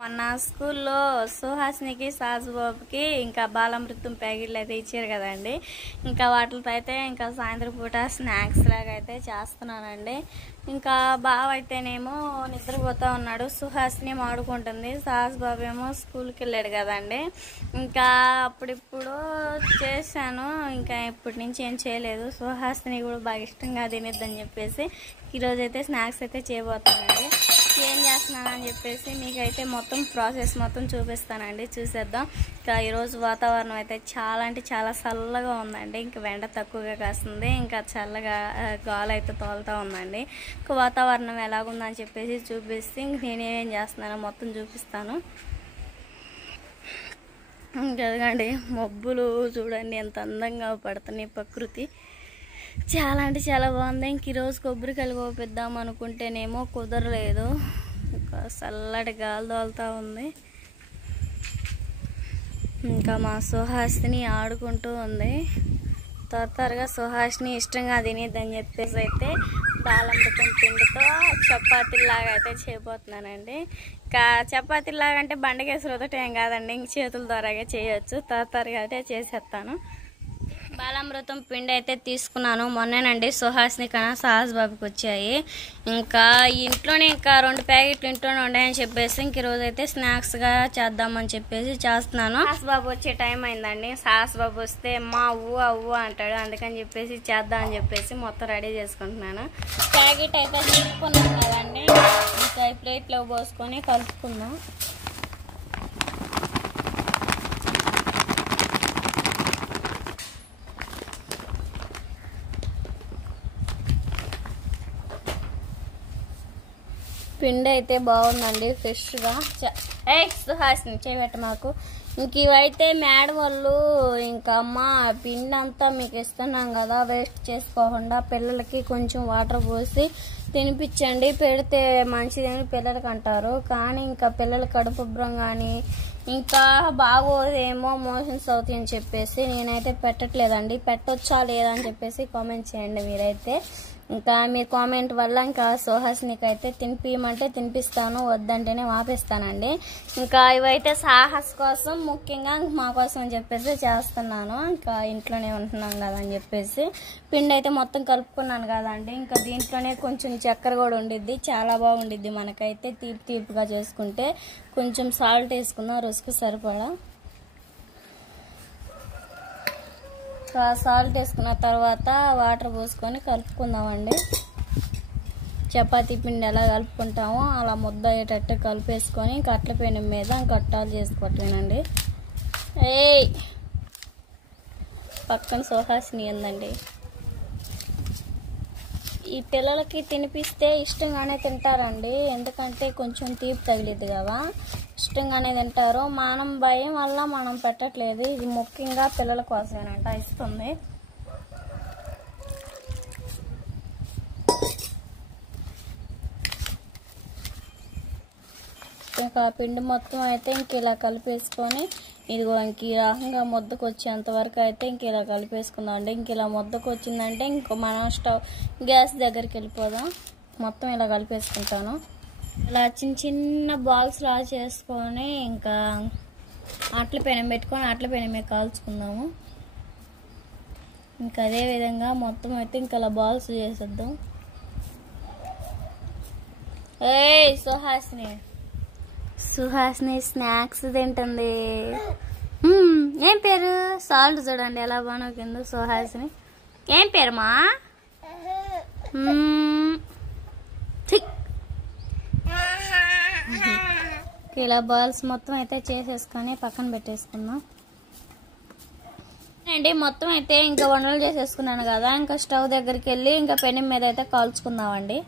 మొన్న స్కూల్లో సుహాసినికి సాజుబాబుకి ఇంకా బాలామృతం ప్యాకెట్లు అయితే ఇచ్చారు కదండి. ఇంకా వాటితో అయితే ఇంకా సాయంత్రం పూట స్నాక్స్ లాగా అయితే చేస్తున్నానండి. ఇంకా బావ అయితేనేమో నిద్రపోతూ ఉన్నాడు, సుహాసిని ఆడుకుంటుంది, సాజుబాబు ఏమో స్కూల్కి వెళ్ళాడు కదండి. ఇంకా అప్పుడిప్పుడు చేశాను, ఇంకా ఇప్పటి నుంచి ఏం చేయలేదు. సుహాసిని కూడా బాగా ఇష్టంగా తినేద్దని చెప్పేసి ఈరోజైతే స్నాక్స్ అయితే చేయబోతానండి. ఏం చేస్తున్నానని చెప్పేసి మీకైతే మొత్తం ప్రాసెస్ మొత్తం చూపిస్తానండి, చూసేద్దాం. ఇంకా ఈరోజు వాతావరణం అయితే చాలా అంటే చాలా చల్లగా ఉందండి. ఇంకా ఎండ తక్కువగా కాస్తుంది, ఇంకా చల్లగా గాలి అయితే తోలుతూ ఉందండి. ఇంకా వాతావరణం ఎలాగుందని చెప్పేసి చూపిస్తే ఇంక నేనేం చేస్తున్నానో మొత్తం చూపిస్తాను. ఇంకదండి మబ్బులు చూడండి ఎంత అందంగా పడుతున్నాయి, ప్రకృతి చాలా అంటే చాలా బాగుంది. ఇంక ఈరోజు కొబ్బరికాయలు కోపిద్దాం అనుకుంటేనేమో కుదరలేదు, ఇంకా చల్లటి గాలి తోలుతూ ఉంది. ఇంకా మా సుహాసిని ఆడుకుంటూ ఉంది. త్వరగా సుహాసిని ఇష్టంగా తినేద్దని చెప్పేసి అయితే బాలామృతం పిండితో చపాతీలాగా అయితే చేయబోతున్నానండి. ఇంకా చపాతీలాగా అంటే బండకేసి రుద్దటం ఏం కాదండి, ఇంక చేతుల ద్వారాగా చేయొచ్చు. త్వరగా అయితే చేసేస్తాను. బాలామృతం పిండి అయితే తీసుకున్నాను మొన్నేనండి, సుహాసిని కన్నా సాజుబాబుకి వచ్చాయి. ఇంకా ఇంట్లోనే ఇంకా 2 ప్యాకెట్లు ఇంట్లోనే ఉన్నాయని చెప్పేసి ఇంక ఈరోజు అయితే స్నాక్స్గా చేద్దామని చెప్పేసి చేస్తున్నాను. సాజుబాబు వచ్చే టైం అయిందండి. సాజుబాబు వస్తే మా అవ్వ అంటాడు, అందుకని చెప్పేసి చేద్దామని చెప్పేసి మొత్తం రెడీ చేసుకుంటున్నాను. ప్యాకెట్ అయితే తీసుకున్నాను కదండి, ఇంకా ఈ ప్లేట్లో పోసుకొని కలుపుకుందాం. పిండి అయితే బాగుందండి, ఫ్రెష్గా. సుహాసిని చేయబెట్ట మాకు. ఇంక ఇవైతే మేడం వాళ్ళు ఇంకా అమ్మ పిండి అంతా మీకు ఇస్తున్నాం కదా, వేస్ట్ చేసుకోకుండా పిల్లలకి కొంచెం వాటర్ పోసి తినిపించండి, పెడితే మంచిదని పిల్లలకి అంటారు. కానీ ఇంకా పిల్లల కడుపుబ్బరం కానీ ఇంకా బాగోదేమో, మోషన్స్ అవుతాయని చెప్పేసి నేనైతే పెట్టట్లేదండి. పెట్టొచ్చా లేదా అని చెప్పేసి కామెంట్ చేయండి మీరైతే. ఇంకా మీ కామెంట్ వల్ల ఇంకా సుహాసినికి అయితే తినిపించమంటే తినిపిస్తాను, వద్దంటేనే ఆపేస్తానండి. ఇంకా ఇవైతే సాహస్ కోసం ముఖ్యంగా మా కోసం అని చెప్పేసి చేస్తున్నాను. ఇంకా ఇంట్లోనే ఉంటున్నాం కదా అని చెప్పేసి పిండి అయితే మొత్తం కలుపుకున్నాను కదండి. ఇంకా దీంట్లోనే కొంచెం చక్కెర కూడా ఉండిద్ది, చాలా బాగుండిద్ది మనకైతే తీపిగా చేసుకుంటే. కొంచెం సాల్ట్ వేసుకుందాం రుచికి సరిపడా. సాల్ట్ వేసుకున్న తర్వాత వాటర్ పోసుకొని కలుపుకుందామండి. చపాతీ పిండి ఎలా కలుపుకుంటామో అలా ముద్ద అయ్యేటట్టు కలిపేసుకొని కట్ల పెనం మీద కట్టాలు చేసుకోవటమేనండి. పక్కన సుహాసిని ఉందండి. ఈ పిల్లలకి తినిపిస్తే ఇష్టంగానే తింటారండి, ఎందుకంటే కొంచెం తీపి తగిలిద్ది కదా, ఇష్టంగానే తింటారు. మనం భయం వల్ల మనం పెట్టట్లేదు, ఇది ముఖ్యంగా పిల్లల కోసమేనంట ఇస్తుంది. ఇంకా పిండి మొత్తం అయితే ఇంక ఇలా కలిపేసుకొని ఇదిగో ఇంక ఈ రకంగా ముద్దకు వచ్చేంత వరకు అయితే ఇంక ఇలా కలిపేసుకుందాం అండి. ఇంక ఇలా ముద్దకు వచ్చిందంటే ఇంకో మనం స్టవ్ గ్యాస్ దగ్గరికి వెళ్ళిపోదాం. మొత్తం ఇలా కలిపేసుకుంటాను. ఇలా చిన్న బాల్స్ లా చేసుకొని ఇంకా అట్ల పెనం పెట్టుకొని అట్ల పెనం మీద కాల్చుకుందాము. ఇంకా అదే విధంగా మొత్తం అయితే ఇంకా ఇలా బాల్స్ చేసేద్దాం. సుహాసిని స్నాక్స్ తింటుంది. ఏం పేరు? సాల్ట్ చూడండి ఎలా బాగుందో సుహాసిని. ఏం పేరు మా? ఇలా బాల్స్ మొత్తం అయితే చేసేసుకొని పక్కన పెట్టేసుకుందాం అండి. మొత్తం అయితే ఇంకా వంటలు చేసేసుకున్నాను కదా, ఇంకా స్టవ్ దగ్గరికి వెళ్ళి ఇంకా పెనం మీద అయితే కాల్చుకుందామండి.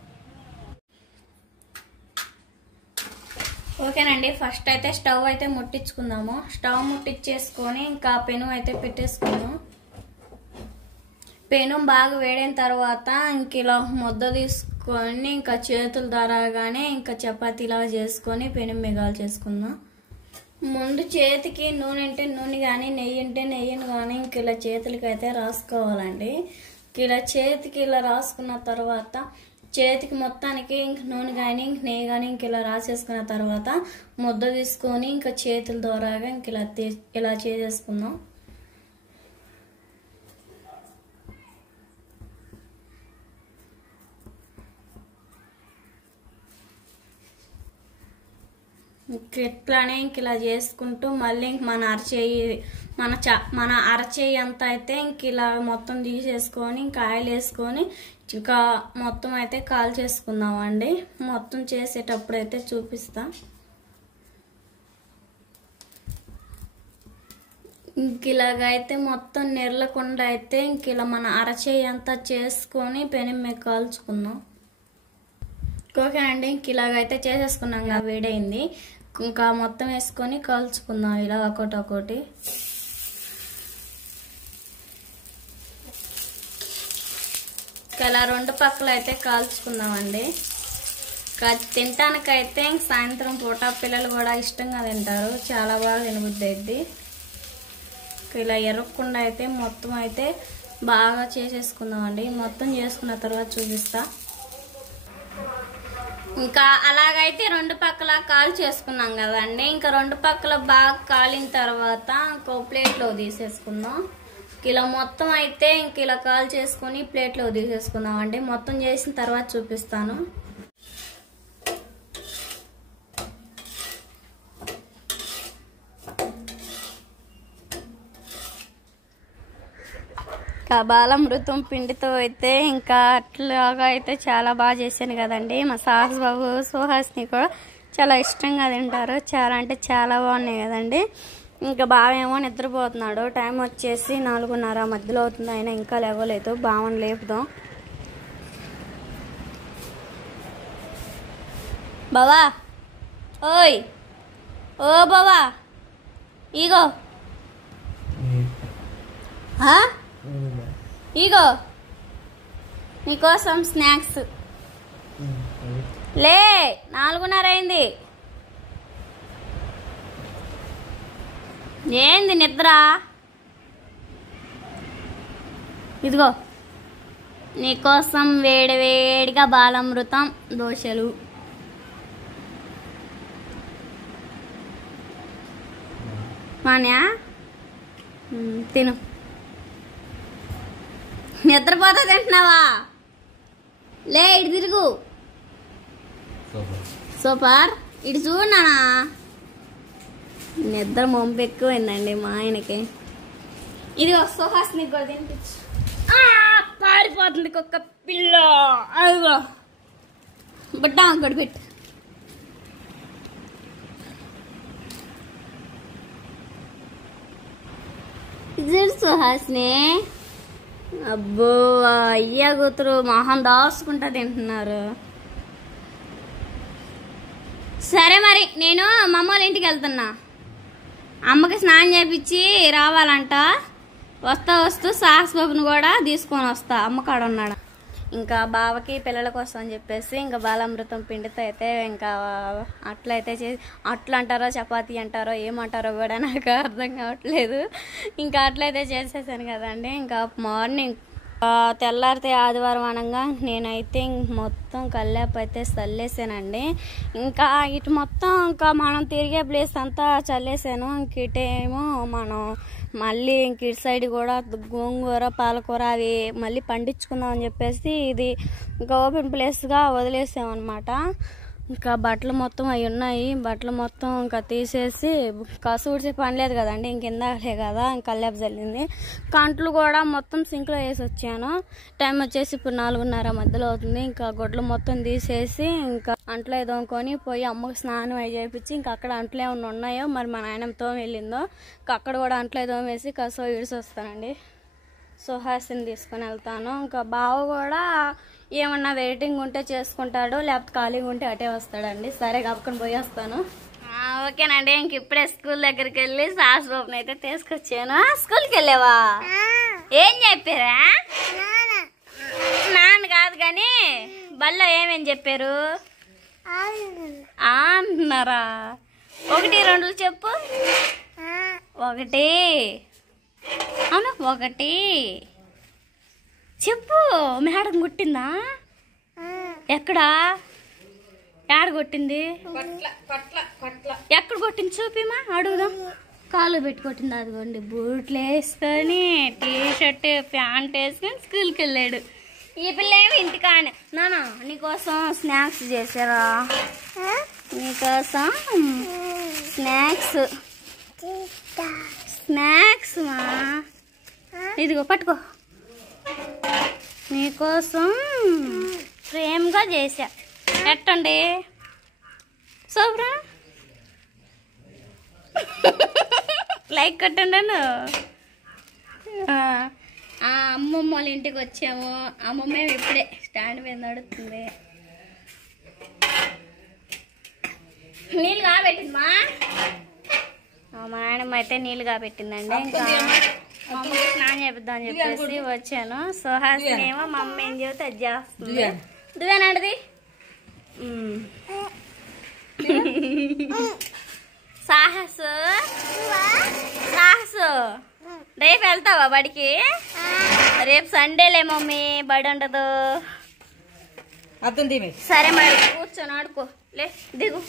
ఓకేనండి, ఫస్ట్ అయితే స్టవ్ అయితే ముట్టించుకుందాము. స్టవ్ ముట్టించేసుకొని ఇంకా పెను అయితే పెట్టేసుకుందాం. పెను బాగా వేడిన తర్వాత ఇంక ఇలా ముద్ద తీసుకొని ఇంకా చేతుల ద్వారాగానే ఇంకా చపాతీలా చేసుకొని పెను మిగాలు చేసుకుందాం. ముందు చేతికి నూనె అంటే నూనె కానీ నెయ్యి అంటే నెయ్యిని కానీ ఇంక ఇలా చేతులకి అయితే రాసుకోవాలండి. ఇలా చేతికి ఇలా రాసుకున్న తర్వాత చేతికి మొత్తానికి ఇంక నూనె కానీ నెయ్యి కానీ ఇంక ఇలా రాసేసుకున్న తర్వాత ముద్ద తీసుకొని ఇంకా చేతుల ద్వారాగా ఇంక ఇలా చేసేసుకుందాం. ఇట్లానే ఇంక ఇలా చేసుకుంటూ మళ్ళీ ఇంక మన అరచేయి అంతా అయితే ఇంక ఇలా మొత్తం తీసేసుకొని ఇంకా ఆయిల్ వేసుకొని ఇంకా మొత్తం అయితే కాల్ చేసుకుందామండి. మొత్తం చేసేటప్పుడు అయితే చూపిస్తా. ఇంక ఇలాగైతే మొత్తం నెరలకుండా అయితే ఇంక ఇలా మన అరచేయి అంతా చేసుకొని పెనం మీద కాల్చుకుందాం. ఓకేనండి, ఇంక ఇలాగైతే చేసేసుకున్నాం కదా, వేడైంది. ఇంకా మొత్తం వేసుకొని కాల్చుకుందాం ఇలా ఒకటి. ఇలా రెండు పక్కల అయితే కాల్చుకుందామండి. తినటానికైతే సాయంత్రం పూట పిల్లలు కూడా ఇష్టంగా తింటారు, చాలా బాగా తినబుద్ధి అయింది. ఇలా ఎరగకుండా అయితే మొత్తం అయితే బాగా చేసేసుకుందామండి. మొత్తం చేసుకున్న తర్వాత చూపిస్తా. ఇంకా అలాగైతే రెండు పక్కల కాల్ చేసుకున్నాం కదండి. ఇంకా రెండు పక్కల బాగా కాలిన తర్వాత ఇంకో ప్లేట్లో తీసేసుకుందాం. ఇలా మొత్తం అయితే ఇంక ఇలా కాల్ చేసుకుని ప్లేట్లో తీసేసుకుందాం అండి. మొత్తం చేసిన తర్వాత చూపిస్తాను. బాలామృతం పిండితో అయితే ఇంకా అట్లాగా అయితే చాలా బాగా చేశాను కదండి. మా సాహస్ బాబు సుహాస్ని కూడా చాలా ఇష్టంగా తింటారు. చాలా అంటే చాలా బాగున్నాయి కదండి. ఇంకా బావేమో నిద్రపోతున్నాడు. టైం వచ్చేసి 4:30 మధ్యలో అవుతుంది, అయినా ఇంకా లేవలేదు. బావని లేపుదాం. బావా, ఓయ్ ఓ బావా, ఇగో ఇగో నీకోసం స్నాక్స్. లే, 4:30 అయింది. ఏంది నిద్ర? ఇదిగో నీకోసం వేడివేడిగా బాలామృతం దోశలు. మాన్యా తిను. నిద్రపోతా తింటున్నావా? లే, ఇటు తిరుగు. సూపర్. ఇటు చూడు నానా, నిద్ర మొంపు ఎక్కువైందండి మా ఆయనకి. ఇది సుహాస్ని కూడా తినిపించు. పారిపోతుంది కుక్క పిల్ల. అదిగో బట్ట అక్కడ పెట్టు. ఇది సుహాస్ని. అబ్బో, అయ్యా కూతురు మొహం దాచుకుంటా తింటున్నారు. సరే మరి నేను మా అమ్మ వాళ్ళ ఇంటికి వెళ్తున్నా. అమ్మకి స్నానం చేయించి రావాలంట. వస్తూ సాహస్ బాబుని కూడా తీసుకొని వస్తా. అమ్మ కాడ ఉన్నాడు. ఇంకా బావకి పిల్లల కోసం అని చెప్పేసి ఇంకా బాలామృతం పిండితో అయితే ఇంకా అట్లయితే అట్లు అంటారో చపాతీ అంటారో ఏమంటారో కూడా నాకు అర్థం కావట్లేదు. ఇంకా అట్లయితే చేసేసాను కదండి. ఇంకా మార్నింగ్ తెల్లారితే ఆదివారం అనగా నేనైతే మొత్తం కల్లాపు అయితే చల్లేసానండి. ఇంకా ఇటు మొత్తం ఇంకా మనం తిరిగే ప్లేస్ అంతా చల్లేసాను. ఇంక ఇటేమో మనం మళ్ళీ ఇంక ఇటు సైడ్ కూడా గోంగూర పాలకూర అవి మళ్ళీ పండించుకుందాం అని చెప్పేసి ఇది ఇంకా ఓపెన్ ప్లేస్గా వదిలేసామన్నమాట. ఇంకా బట్టలు మొత్తం అవి ఉన్నాయి. బట్టలు మొత్తం ఇంకా తీసేసి కసూడ్చే పని లేదు కదండి, ఇంకెందాకలే కదా ఇంకా కల్లాపు చల్లింది. కంట్లు కూడా మొత్తం సింక్లో వేసి వచ్చాను. టైం వచ్చేసి ఇప్పుడు 4:30 మధ్యలో అవుతుంది. ఇంకా గొడ్లు మొత్తం తీసేసి ఇంకా అంట్లో దోముకొని పోయి అమ్మకి స్నానం అవి చేయించి ఇంకా అక్కడ అంట్లు ఏమన్నా ఉన్నాయో మరి మా నాయనమ్మతో వెళ్ళిందో ఇంకా అక్కడ కూడా అంట్లో దోమేసి కసో ఇడిసి వస్తానండి. సుహాసిని తీసుకొని వెళ్తాను. ఇంకా బావ కూడా ఏమన్నా వెయిటింగ్ ఉంటే చేసుకుంటాడు, లేకపోతే ఖాళీగా ఉంటే అటే వస్తాడండి. సరే కప్పుకొని పోయి వస్తాను. ఓకేనండి, ఇంక ఇప్పుడే స్కూల్ దగ్గరికి వెళ్ళి సాస్ బాబుని అయితే తీసుకొచ్చాను. స్కూల్కి వెళ్ళావా? ఏం చెప్పారా? నాన్న కాదు కానీ బల్లో ఏమేం చెప్పారు అంటున్నారా? 1, 2 చెప్పు. 1 అవును 1 చెప్పు. మేడం గుట్టిందా? ఎక్కడా యాడ కొట్టింది ఎక్కడ కొట్టింది చూపిమా అడుగుదాం కాలు పెట్టి కొట్టింది అదిగోండి బూట్లు వేసుకొని టీ షర్ట్ ప్యాంట్ వేసుకొని స్కూల్కి వెళ్ళాడు ఈ పిల్ల ఏమి ఇంటికాడ నానా నీకోసం స్నాక్స్ చేశారా నీకోసం స్నాక్స్ స్నాక్స్ మా ఇదిగో పట్టుకో నీకోసం ప్రేమగా చేశా ఎట్టండి సూపరా లైక్ కొట్టండి అమ్మమ్మ వాళ్ళ ఇంటికి వచ్చాము అమ్మమ్మ ఇప్పుడే స్టాండ్ మీద నడుస్తుంది నీళ్ళు కాబెట్టిందమ్మా మా నాయనమ్మ అయితే నీళ్ళు కాబెట్టిందండి ఇంకా మమ్మల్ని స్నానం చేపిద్దాం అని చెప్పేసి వచ్చాను సుహాసిని ఏమో మా అమ్మ ఏం చెబితే అది చేస్తుంది ఇదిగానండి సాహసు సాహసు రేపు వెళ్తావా బడికి రేపు సండేలే మమ్మీ బడి ఉండదు సరే మరి కూర్చొని ఆడుకో లే దిగు